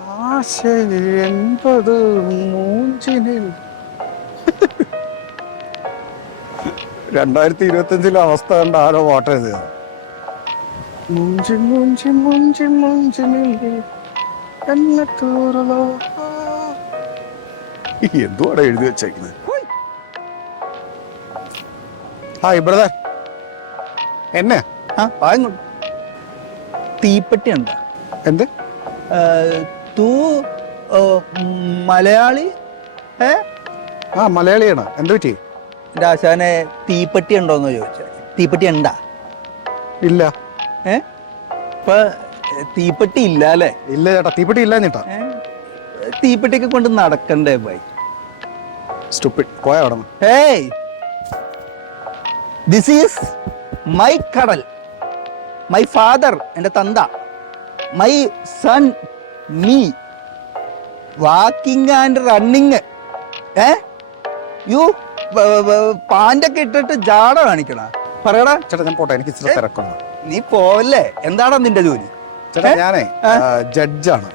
ആശ എൺപത് മൂഞ്ചിനിൽ. രണ്ടായിരത്തി ഇരുപത്തഞ്ചിലെ അവസ്ഥ കണ്ട ആരോ വോട്ട് ചെയ്തത് മുഞ്ചി മുഞ്ചി മുഞ്ചി മുഞ്ചിനിൽ. എന്നെ തോറലോ. എന്തുവാടെ എഴുതി വെച്ചേക്കുന്നത് ഹായ് ബ്രദർ. എന്നെ? ആ വാങ്ങും തീപ്പെട്ടി ഉണ്ടോ? എന്ത്? തൂ മലയാളി? ഏ? ആ മലയാളിയാണ്? എന്താ പറ്റി? എന്റെ ആശാനെ തീപ്പെട്ടി ഉണ്ടോന്ന് ചോദിച്ചു. തീപ്പെട്ടി ഉണ്ടാ? ഇല്ല. ഏ? ഇപ്പൊ തീപ്പെട്ടി ഇല്ല അല്ലേ? ഇല്ല ചേട്ടാ തീപ്പെട്ടി ഇല്ല ചേട്ടാ. ഏ? തീപ്പെട്ടിയൊക്കെ കൊണ്ട് നടക്കണ്ടേ ബൈ സ്റ്റുപ്പിഡ് പോയ അവിടെ. ഏയ്! ദിസ് ഈസ് മൈ കടൽ. മൈ ഫാദർ എന്റെ തന്ത. My son me walking and running ഏ? യു പാന്റൊക്കെ ഇട്ടിട്ട് ജാട കാണിക്കണ പറയടാ. ചേട്ടാ ഞാൻ പോട്ടെ എനിക്ക് ഇച്ചിരി തിരക്കുണ്ട്. നീ പോവല്ലേ? എന്താടാ നിന്റെ ജോലി? ചേട്ടാ ഞാനേ. ജഡ്ജാണ്.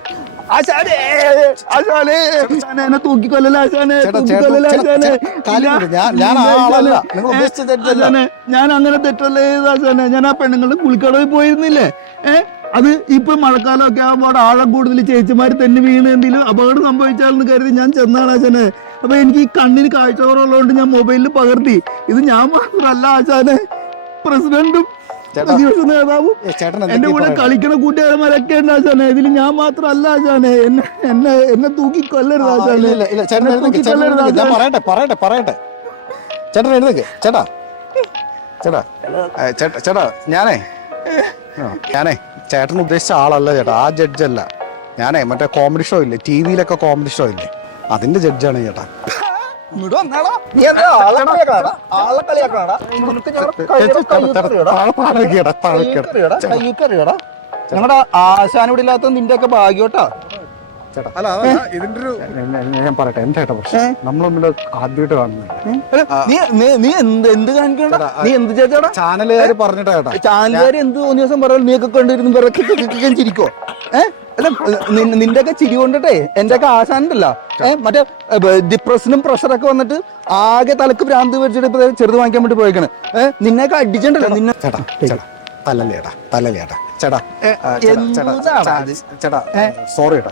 ഞാൻ- അങ്ങനെ തെറ്റല്ലേ ആശാനെ? ഞാൻ ആ പെണ്ണുങ്ങളുടെ കുളിക്കടവിൽ പോയിരുന്നില്ലേ? ഏ? അത് ഇപ്പൊ മഴക്കാലമൊക്കെ ആകുമ്പോൾ അവിടെ ആഴം കൂടുതൽ ചേച്ചിമാർ തന്നെ വീണ് എന്തെങ്കിലും അപകടം സംഭവിച്ചാലെന്ന് കരുതി ഞാൻ ചെന്നാണ് ആശാനെ. അപ്പൊ എനിക്ക് ഈ കണ്ണിന് കാഴ്ച കുറവുള്ളതുകൊണ്ട് ഞാൻ മൊബൈലിൽ പകർത്തി. ഇത് ഞാൻ മാത്രമല്ല ആശാനെ. പ്രസിഡന്റും. പ്രതിപക്ഷ നേതാവും ചേട്ടൻ എന്റെ കൂടെ? കളിക്കണ കൂട്ടുകാരന്മാരൊക്കെ ഉണ്ട് ആശാനെ. ഇതിൽ ഞാൻ മാത്രമല്ല ആശാനെ. എന്നെ എന്നെ എന്നെ തൂക്കി കൊല്ലരുത് ആശാനെ. പറയട്ടെ പറയട്ടെ പറയട്ടെ. ചേട്ടൻ എഴുതേക്ക് ചേട്ടാ. ചേട്ടാ. ചേട്ടാ ചേട്ടാ ഞാനേ ഞാനേ ചേട്ടൻ ഉദ്ദേശിച്ച ആളല്ല ചേട്ടാ. ആ ജഡ്ജല്ല അല്ല. ഞാനേ മറ്റേ കോമഡി ഷോ ഇല്ലേ? ടി വിയിലൊക്കെ കോമഡി ഷോ ഇല്ലേ? അതിന്റെ ജഡ്ജാണ് ചേട്ടാ. ഇങ്ങോട്ട് വന്നാടാ. എന്താ ആളെ കളിയാക്കണാടാ? ആളെ കളിയാക്കണാടാ? നിനക്ക് ഞങ്ങളുടെ ഇല്ലാത്ത നിന്റെ ഒക്കെ ഭാഗ്യോട്ടാ ചേട്ടാ. അല്ല ഇതിന്റെ ഒരു ഞാൻ പറയട്ടെ എന്റെ ചേട്ടാ പക്ഷേ നമ്മളൊന്നും ആദ്യമായിട്ട് കാണുന്നില്ല നീ നീ- നീ എന്ത് എന്ത് കാണിക്കണ നീ എന്ത് ചേച്ചാടാ ചാനലുകാർ പറഞ്ഞിട്ടാ ചേട്ടാ. ചാനലുകാർ എന്ത് തോന്നിയ ദിവസം പറയാൻ നീ ഒക്കെ കണ്ടിരുന്നു വിറക്കാൻ ചിരിക്കോ ഏ? അല്ല നിന്റെ ഒക്കെ ചിരി കൊണ്ടിട്ടേ എന്റെ ഒക്കെ ആശാനുണ്ടല്ല ഏ മറ്റേ ഡിപ്രഷനും പ്രഷറൊക്കെ വന്നിട്ട് ആകെ തലക്ക് ഭ്രാന്ത് വെച്ചിട്ട് ചെറുത് വാങ്ങിക്കാൻ വേണ്ടി പോയേക്കണ്. നിന്നെ നിന്നെയൊക്കെ അടിച്ചിട്ടുണ്ടല്ലോ നിന്നെ ചേട്ടാ ചേട്ടാ. തല്ലല്ലേ തലലേടാ. ചേടാ ചേട്ടാ ചേട്ടാ? സോറി ചേട്ടാ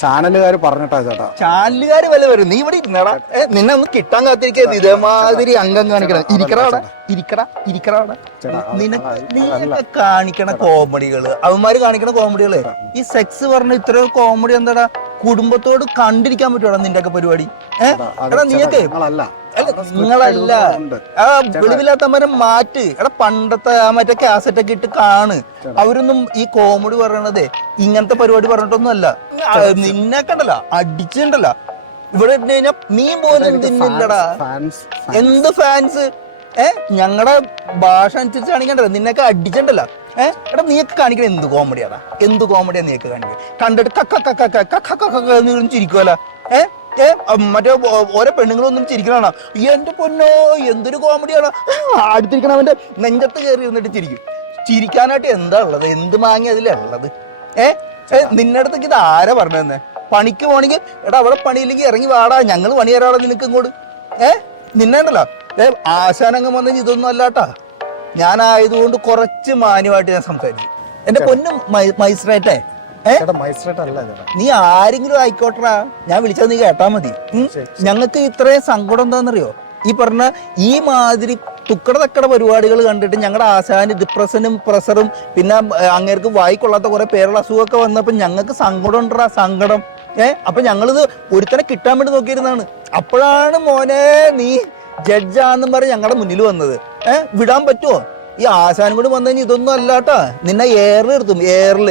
ചാനലുകാർ പറഞ്ഞിട്ടാ ചേട്ടാ. ചാനലുകാര് വല്ല വരും. നീ ഇവിടെ ഇരുന്നടാ. നിന്നെ ഒന്ന് കിട്ടാൻ കാത്തിരിക്കരുത് ഇതേമാതിരി അംഗം കാണിക്കണം. ഇരിക്കടാ ഇരിക്കടാ ഇരിക്കടാ നിനക്ക് കാണിക്കണ കോമഡികൾ. അവന്മാര് കാണിക്കണ കോമഡികൾ. ഈ സെക്സ് പറഞ്ഞ ഇത്ര കോമഡി എന്താടാ? കുടുംബത്തോട് കണ്ടിരിക്കാൻ പറ്റുവാടാ നിന്റെ ഒക്കെ പരിപാടി ഏഹ് നീയൊക്കെ നിങ്ങളല്ല വെളിവില്ലാത്തവരെ മാറ്റ് എടാ പണ്ടത്തെ ആ മറ്റേ കാസറ്റ് ഒക്കെ ഇട്ട് കാണ് അവരൊന്നും ഈ കോമഡി പറയണത് ഇങ്ങനത്തെ പരിപാടി പറഞ്ഞിട്ടൊന്നും അല്ല നിന്നെ കണ്ടല്ല അടിച്ചിട്ടുണ്ടല്ല ഇവിടെ ഇട്ട് കഴിഞ്ഞാ നീ പോലും തിന്നില്ലടാ എന്ത് ഫാൻസ് ഏ ഞങ്ങളെ ഭാഷ അനുസരിച്ച് കാണിക്കണ്ടല്ലോ നിന്നൊക്കെ അടിച്ചിട്ടല്ല ഏ എടാ നീയൊക്കെ കാണിക്കണ എന്ത് കോമഡിയാടാ എന്ത് കോമഡിയാ നീയൊക്കെ കാണിക്കുക കണ്ടിട്ട് കക്ക കക്ക കക്ക കക്ക ചിരിക്കുമല്ല ഏ ഏ മറ്റേ ഓരോ പെണ്ണുങ്ങളൊന്നും ചിരിക്കണാണോ എന്റെ പൊന്നോ എന്തൊരു കോമഡിയാണ്. അടുത്തിരിക്കണവന്റെ നെഞ്ചത്ത് കയറി ഇരുന്നിട്ട് ചിരിക്കും. ചിരിക്കാനായിട്ട് എന്താ ഉള്ളത്? എന്ത് മാങ്ങി അതിലുള്ളത് ഏ ഏ, നിന്റെ അടുത്തേക്ക് ഇത് ആരാ പറഞ്ഞതെന്ന്? പണിക്ക് പോണെങ്കിൽ എടാ അവിടെ പണിയില്ലെങ്കിൽ ഇറങ്ങി വാടാ. ഞങ്ങൾ പണി തരാടാ നിനക്ക് ഇങ്ങോട്ട്? ഏ നിന്നേണ്ടല്ലോ ഏ ആശാനങ്ങ് വന്നെങ്കിൽ ഇതൊന്നും അല്ലാട്ടാ. ഞാനായതുകൊണ്ട് കുറച്ച് മാന്യമായിട്ട് ഞാൻ സംസാരിച്ചു എന്റെ പൊന്നും മൈസ്ട്രേറ്റേ നീ ആരെങ്കിലും ആയിക്കോട്ടടാ. ഞാൻ വിളിച്ചത് നീ കേട്ടാ മതി? ഞങ്ങൾക്ക് ഇത്രയും സങ്കടം എന്താണെന്നറിയോ? ഈ പറഞ്ഞ ഈ മാതിരി തുക്കട തക്കട പരിപാടികൾ കണ്ടിട്ട് ഞങ്ങളുടെ ആശാന് ഡിപ്രഷനും പ്രഷറും പിന്നെ അങ്ങേർക്ക് വായിക്കൊള്ളാത്ത കുറെ പേരുള്ള അസുഖമൊക്കെ വന്നപ്പോ ഞങ്ങൾക്ക് സങ്കടം ഉണ്ടടാ സങ്കടം. ഏ? അപ്പൊ ഞങ്ങളിത് ഒരുത്തനെ കിട്ടാൻ വേണ്ടി നോക്കിയിരുന്നാണ് അപ്പോഴാണ് മോനെ നീ ജഡ്ജാന്നും പറഞ്ഞ് ഞങ്ങളുടെ മുന്നിൽ വന്നത്. ഏ? വിടാൻ പറ്റുമോ ഈ ആശാനും കൂടി വന്നു കഴിഞ്ഞാൽ ഇതൊന്നും അല്ലാട്ടാ. നിന്നെ എയറിൽ എടുത്തും എയറിൽ